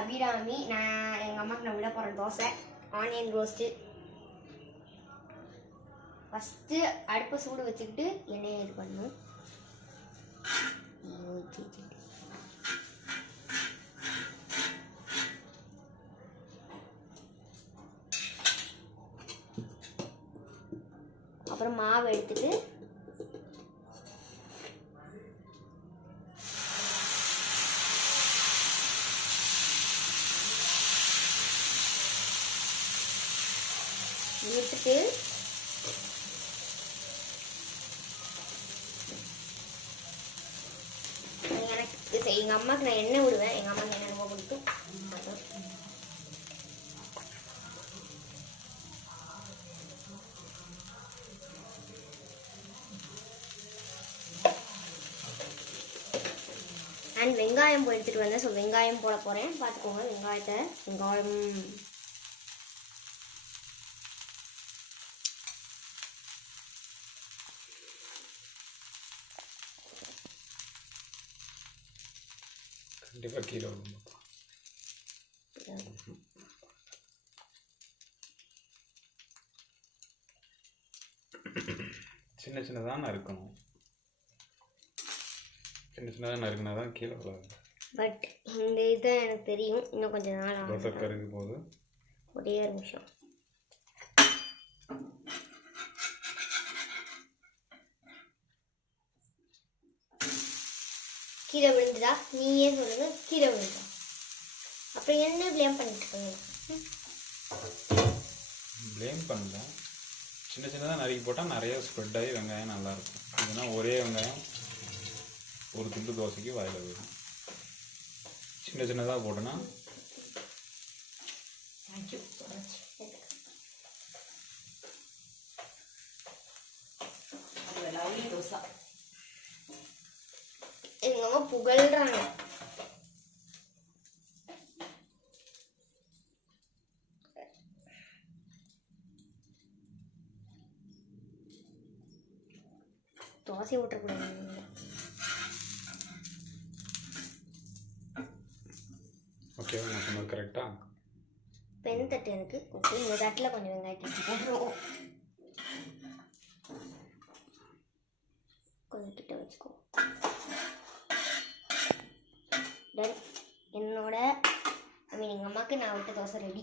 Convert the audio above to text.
அபிராமி. எங்கள் அம்மாவுக்கு நான் விட போகிறேன் தோசை ஆனியன் ரோஸ்ட்டு. ஃபஸ்ட்டு அடுப்பை சூடு வச்சுக்கிட்டு எண்ணெயை இது பண்ணணும். அப்புறம் மாவு எடுத்துட்டு விட்டுட்டு எனக்கு எங்கள் அம்மாவுக்கு நான் எண்ணெய் விடுவேன். எங்கள் அம்மாவுக்கு எண்ணெய் ரொம்ப பிடிக்கும். அண்ட் வெங்காயம் போய் எடுத்துகிட்டு வந்தேன். ஸோ வெங்காயம் போட போகிறேன். பார்த்துக்கோங்க வெங்காயம் கண்டிப்பாக கீழே விடும். சின்ன சின்னதாக நறுக்கணும். சின்ன சின்னதாக நறுக்கினா தான் கீழே விடாது. பட் இந்த இதை எனக்கு தெரியும். இன்னும் கொஞ்சம் நாள் தோசை கருகு போது ஒரே ஒரு நிமிஷம். கீழே விழுந்துதா? நீயே சொல்லுங்க. கீழே விழுந்தா அப்புறம் என்ன ப்ளேம் பண்ணிட்டு இருக்கீங்க? ப்ளேம் பண்ணல. சின்ன சின்னதாக நறுக்கி போட்டால் நிறைய ஸ்ப்ரெட் ஆகி வெங்காயம் நல்லாயிருக்கும். இதுனா ஒரே வெங்காயம் ஒரு துண்டு தோசைக்கு வாயில் வரும். சின்ன சின்னதாக போட்டோன்னா எங்கள் அம்மா புகழ்றாங்க. தோசை விட்டுறக்கூடாது. ஓகேவா? நான் சொன்னது கரெக்டாக? பெண் தட்டு எனக்கு. ஓகே, இந்த தட்டில் கொஞ்சம் வெங்காயத்தை போட்டுருவோம். கொஞ்சம் கிட்ட வச்சுக்கோ. டன். எங்கள் அம்மாவுக்கு நான் விட்ட தோசை ரெடி.